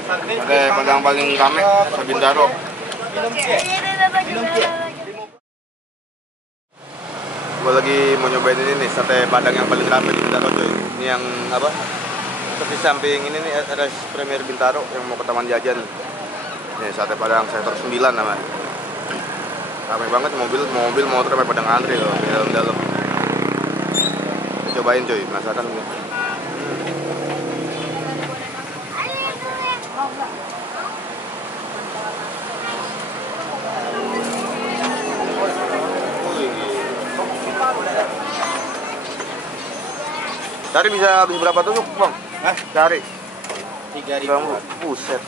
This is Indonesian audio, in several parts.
Ada Padang paling rame Bintaro. Gue lagi mau nyobain ini nih, sate Padang yang paling rame di Bintaro coy. Ini yang apa? Di samping ini nih ada Premier Bintaro yang mau ke Taman Jajan. Nih sate Padang sektor 9 namanya. Ramai banget mobil motor sampai pada ngantri loh di dalam-dalam. Kita cobain coy, penasaran nih. Cari bisa habis berapa tusuk, Bang? Hah? Cari 3.000. Buset.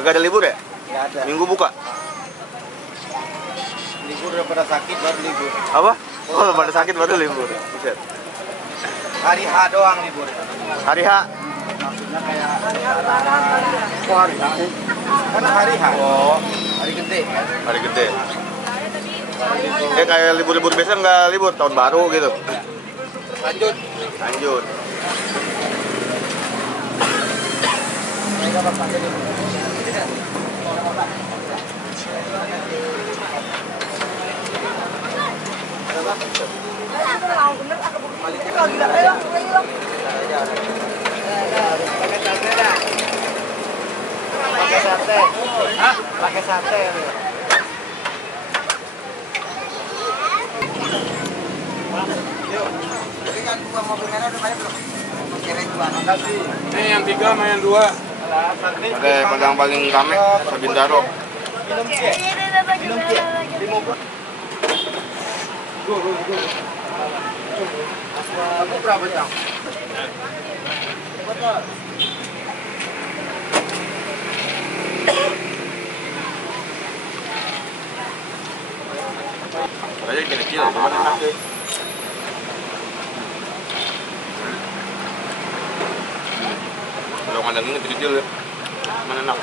Gak ada libur ya? Nggak ada. Minggu buka? Libur udah pada sakit baru libur. Apa? Oh, pada sakit baru libur. Buset. Hari H doang libur. Hari H. Maksudnya kayak Oh, hari H. kan hari H. Oh, Hari gede kan. hari gede. Kayak libur-libur biasa nggak libur, tahun baru gitu. Lanjut. Lanjut. Pakai sate. Hah? Pakai sate. Ini yang 3 sama yang 2. Ada Padang paling rame Bintaro. Aku berapa jam? Aja kecil, cuman enak deh. Kalau kandang ini kecil ya, mana enak.